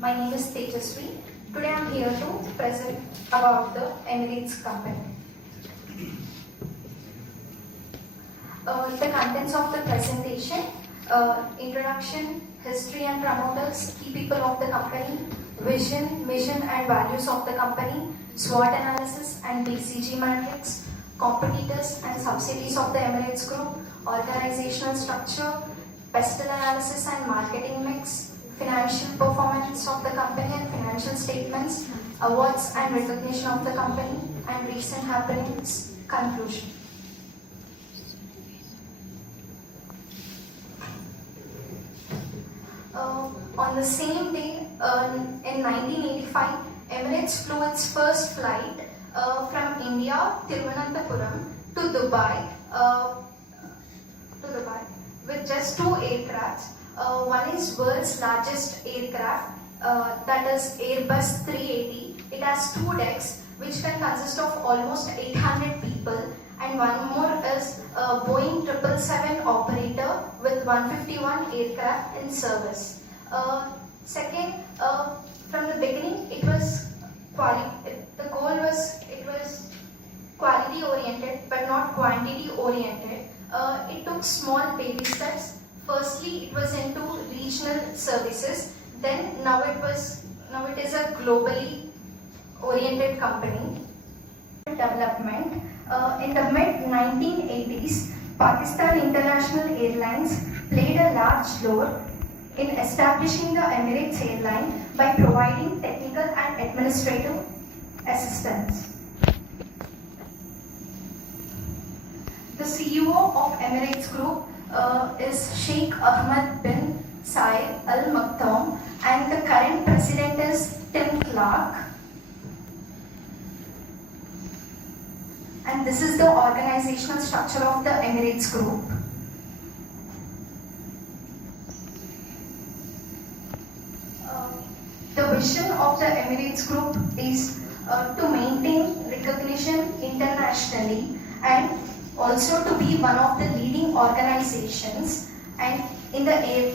My name is Tejaswi. Today I am here to present about the Emirates company. The contents of the presentation, introduction, history and promoters, key people of the company, vision, mission and values of the company, SWOT analysis and BCG matrix, competitors and subsidiaries of the Emirates Group, organizational structure, pestle analysis and marketing mix, financial performance of the company and financial statements, awards and recognition of the company, and recent happenings, conclusion. On the same day, in 1985, Emirates flew its first flight from India, Thiruvananthapuram, to Dubai, with just two aircrafts. One is world's largest aircraft, that is Airbus 380. It has two decks, which can consist of almost 800 people, and one more is a Boeing 777 operator with 151 aircraft in service. Second, from the beginning, it was the goal was quality oriented but not quantity oriented. It took small baby steps. Firstly, it was into regional services. Then now it is a globally oriented company. Development. In the mid-1980s, Pakistan International Airlines played a large role in establishing the Emirates airline by providing technical and administrative assistance. The CEO of Emirates Group is Sheikh Ahmed bin Saeed Al Maktoum, and the current president is Tim Clark. And this is the organizational structure of the Emirates Group. The vision of the Emirates Group is to maintain recognition internationally and also to be one of the leading organizations and in the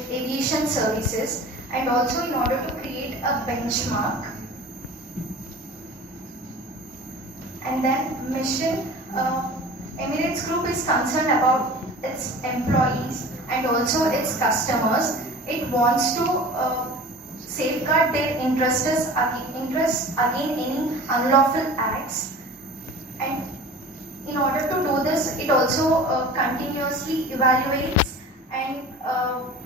aviation services, and also in order to create a benchmark. And then mission, Emirates Group is concerned about its employees and also its customers. It wants to safeguard their interests against any unlawful acts, and in order to do this, it also continuously evaluates and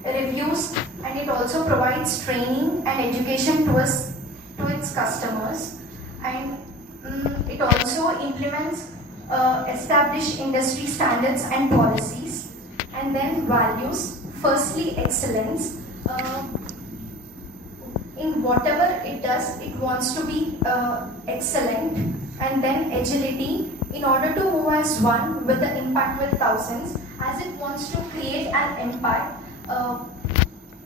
reviews, and it also provides training and education to its customers, and it also implements established industry standards and policies. And then values, firstly excellence. In whatever it does, it wants to be excellent. And then agility, in order to move as one with the impact with thousands, as it wants to create an impact.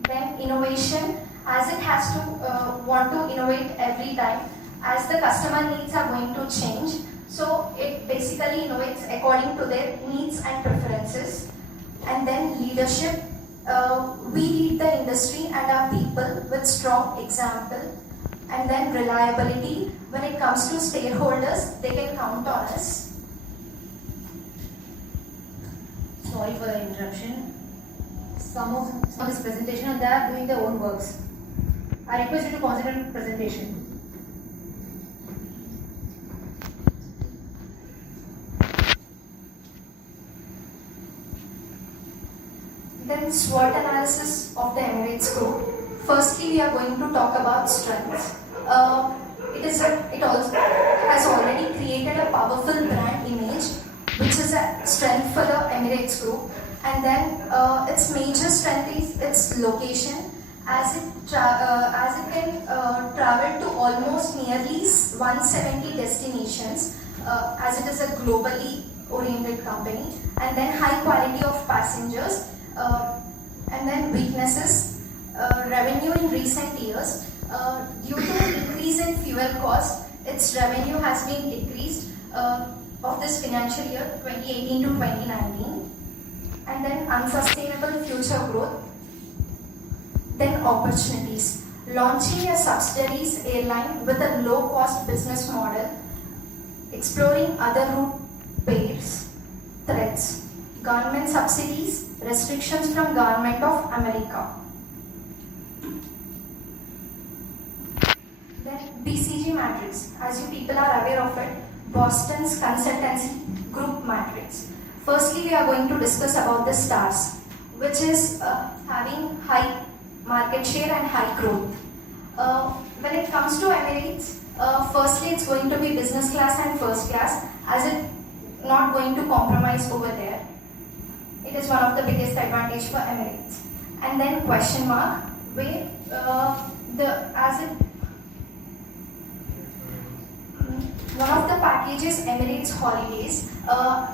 Then innovation, as it has to want to innovate every time, as the customer needs are going to change. So it basically innovates according to their needs and preferences. And then leadership, we lead the industry and our people with strong example. And then reliability, when it comes to stakeholders, they can count on us. Sorry for the interruption. Some of this presentation, they are doing their own works. I request you to concentrate on presentation. Then SWOT analysis of the Emirates Group. Firstly, we are going to talk about strengths. It also has already created a powerful brand image, which is a strength for the Emirates Group. And then its major strength is its location, as it can travel to almost nearly 170 destinations, as it is a globally oriented company. And then high quality of passengers. And then weaknesses, revenue in recent years. Due to increase in fuel cost, its revenue has been decreased of this financial year 2018 to 2019. And then unsustainable future growth. Then opportunities. launching a subsidiaries airline with a low-cost business model, exploring other route pairs, threats, government subsidies, restrictions from Government of America. Then BCG matrix, as you people are aware of it, Boston's consultancy group matrix. Firstly, we are going to discuss about the stars, which is having high market share and high growth. When it comes to Emirates, firstly it's going to be business class and first class, as it not going to compromise over there. It is one of the biggest advantage for Emirates. And then question mark, where one of the packages Emirates Holidays,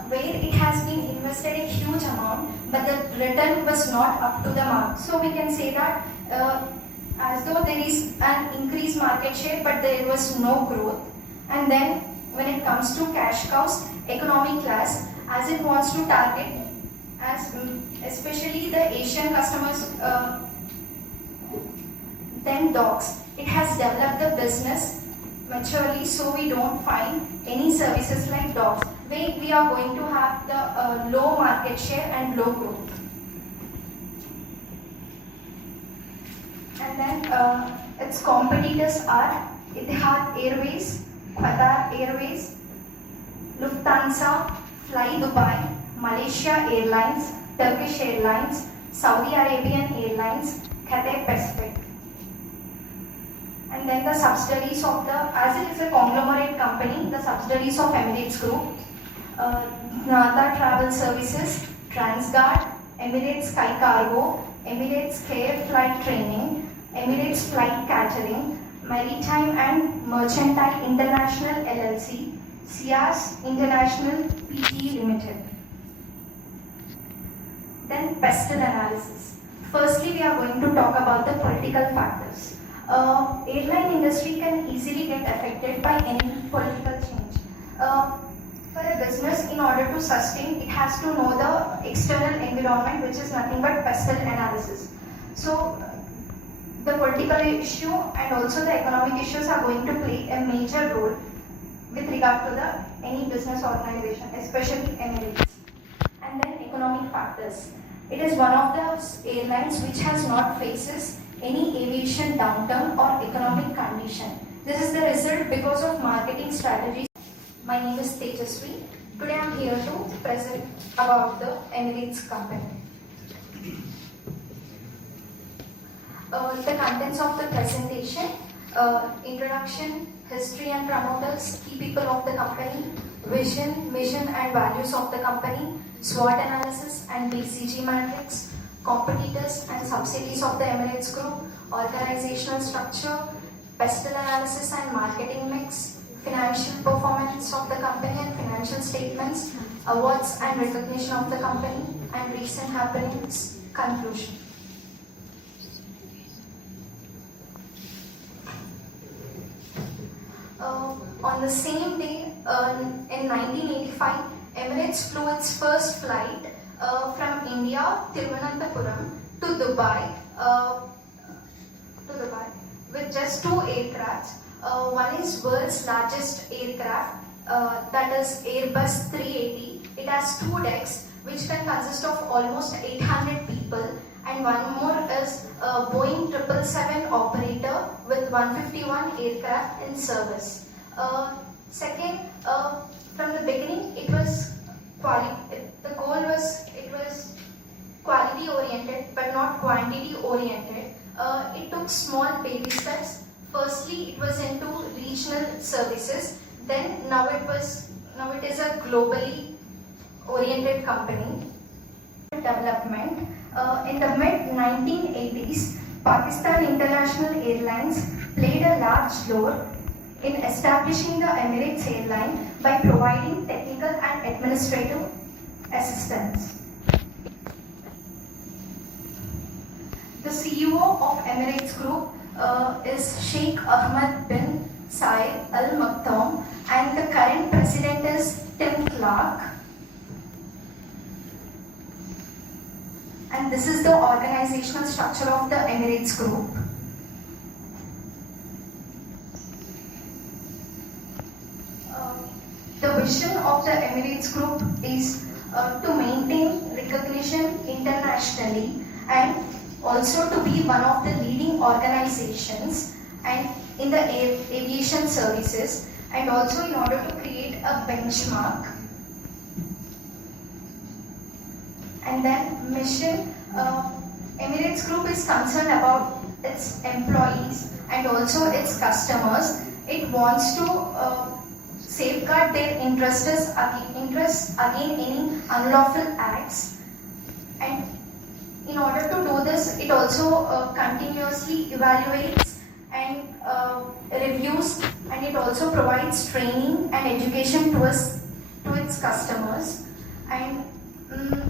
where it has been invested a huge amount, but the return was not up to the mark. So we can say that as though there is an increased market share, but there was no growth. And then when it comes to cash cows, economic class, as it wants to target as especially the Asian customers, then dogs. It has developed the business maturely, so we don't find any services like dogs. We are going to have the low market share and low growth. And then its competitors are Etihad Airways, Qatar Airways, Lufthansa, Fly Dubai, Malaysia Airlines, Turkish Airlines, Saudi Arabian Airlines, Cathay Pacific. And then the subsidiaries of as it is a conglomerate company, the subsidiaries of Emirates Group, Nada Travel Services, Transguard, Emirates Sky Cargo, Emirates Care Flight Training, Emirates Flight Catering, Maritime and Mercantile International LLC, SIAS International Pte Limited. Then pestle analysis. Firstly, we are going to talk about the political factors. Airline industry can easily get affected by any political change. For a business, in order to sustain, it has to know the external environment, which is nothing but pestle analysis. So, the political issue and also the economic issues are going to play a major role with regard to any business organization, especially Emirates. And then economic factors. It is one of those airlines which has not faces any aviation downturn or economic condition. This is the result because of marketing strategies. My name is Tejaswi. Today I am here to present about the Emirates company. The contents of the presentation, introduction, history and promoters, key people of the company, vision, mission and values of the company, SWOT analysis and BCG matrix, competitors and subsidiaries of the Emirates Group, organizational structure, pestle analysis and marketing mix, financial performance of the company and financial statements, awards and recognition of the company, and recent happenings, conclusion. On the same day, in 1985, Emirates flew its first flight from India, Thiruvananthapuram, to Dubai, with just 2 aircrafts. One is world's largest aircraft, that is Airbus 380. It has 2 decks, which can consist of almost 800 people, and one more is a Boeing 777 operator with 151 aircraft in service. Second, from the beginning, it was the goal was quality oriented but not quantity oriented. It took small baby steps. Firstly, it was into regional services. Then now it is a globally oriented company. Development. In the mid-1980s, Pakistan International Airlines played a large role in establishing the Emirates airline by providing technical and administrative assistance. The CEO of Emirates Group is Sheikh Ahmed bin Saeed Al Maktoum, and the current president is Tim Clark. And this is the organizational structure of the Emirates Group. vision of the Emirates Group is to maintain recognition internationally and also to be one of the leading organizations and in the aviation services, and also in order to create a benchmark. And then mission, Emirates Group is concerned about its employees and also its customers. It wants to safeguard their interests against any unlawful acts, and in order to do this, it also continuously evaluates and reviews, and it also provides training and education to its customers, and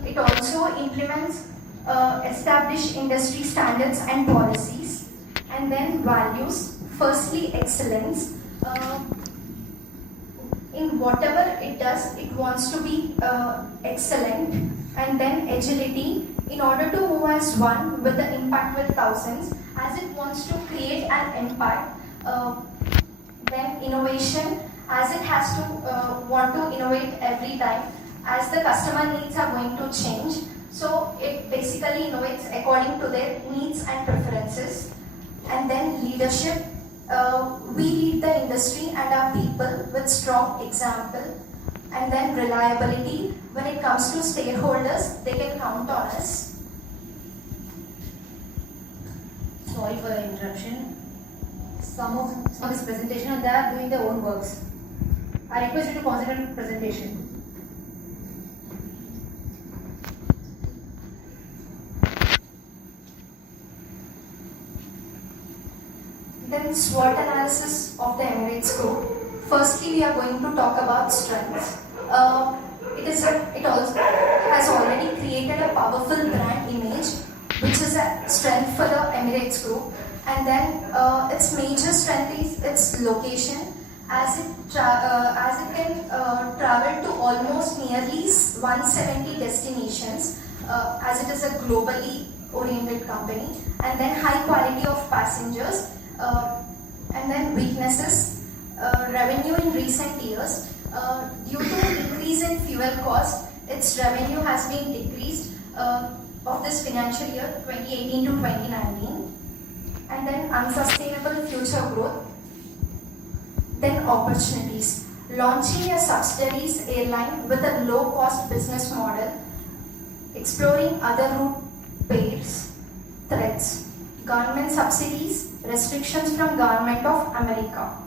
it also implements established industry standards and policies, and then values. Firstly, excellence. In whatever it does, it wants to be excellent, and then agility in order to move as one with the impact with thousands, as it wants to create an impact. Then innovation, as it has to want to innovate every time as the customer needs are going to change. So it basically innovates according to their needs and preferences. And then leadership. We lead the industry and our people with strong example. And then reliability. When it comes to stakeholders, they can count on us. Sorry for the interruption. Some of this presentation, they are doing their own works. I request you to concentrate on presentation. Then SWOT analysis of the Emirates Group. Firstly, we are going to talk about strengths. It also has already created a powerful brand image, which is a strength for the Emirates Group. And then its major strength is its location, as it can travel to almost nearly 170 destinations, as it is a globally oriented company. And then high quality of passengers. And then weaknesses, revenue in recent years. Due to increase in fuel cost, its revenue has been decreased of this financial year 2018 to 2019. And then unsustainable future growth. Then opportunities. Launching a subsidiaries airline with a low cost business model. Exploring other route pairs. Threats. Government subsidies, restrictions from Government of America.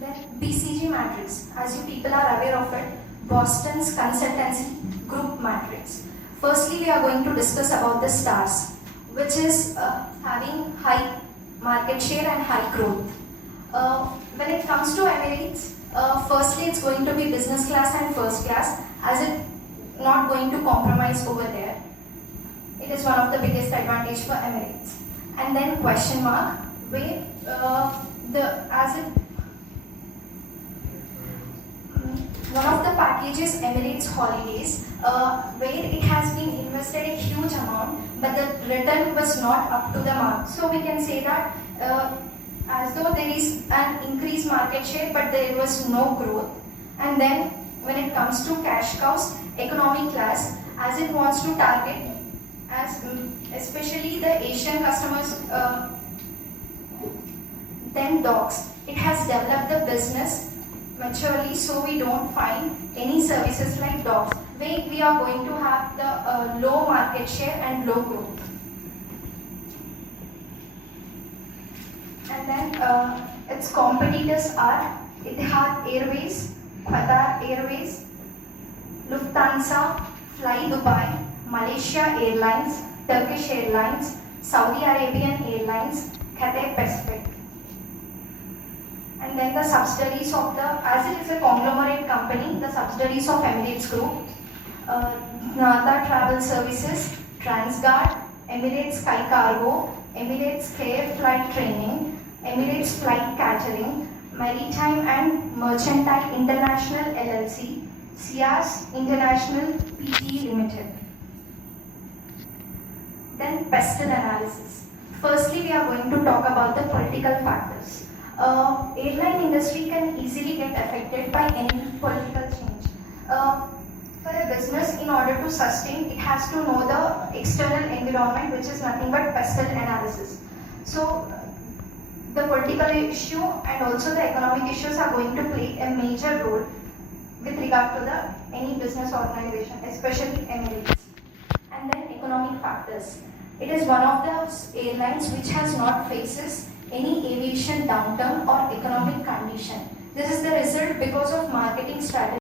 Then BCG matrix, as you people are aware of it, Boston's consultancy group matrix. Firstly, we are going to discuss about the stars, which is having high market share and high growth. When it comes to Emirates, firstly it's going to be business class and first class, as it not going to compromise over there. It is one of the biggest advantage for Emirates. And then question mark, where one of the packages Emirates Holidays, where it has been invested a huge amount, but the return was not up to the mark. So we can say that as though there is an increased market share, but there was no growth. And then when it comes to cash cows, economy class, as it wants to target as especially the Asian customers. Then dogs. It has developed the business maturely, so we don't find any services like dogs. We are going to have the low market share and low growth. And then its competitors are Etihad Airways, Qatar Airways, Lufthansa, Fly Dubai, Malaysia Airlines, Turkish Airlines, Saudi Arabian Airlines, Cathay Pacific. And then the subsidiaries of as it is a conglomerate company, the subsidiaries of Emirates Group, Nata Travel Services, Transguard, Emirates Sky Cargo, Emirates Care Flight Training, Emirates Flight Catering, Maritime and Mercantile International LLC, SIAS International Pte Limited. Then pestle analysis. Firstly, we are going to talk about the political factors. Airline industry can easily get affected by any political change. For a business, in order to sustain, it has to know the external environment, which is nothing but pestle analysis. So, the political issue and also the economic issues are going to play a major role with regard to any business organization, especially Emirates. And then economic factors. It is one of those airlines which has not faces any aviation downturn or economic condition. This is the result because of marketing strategy.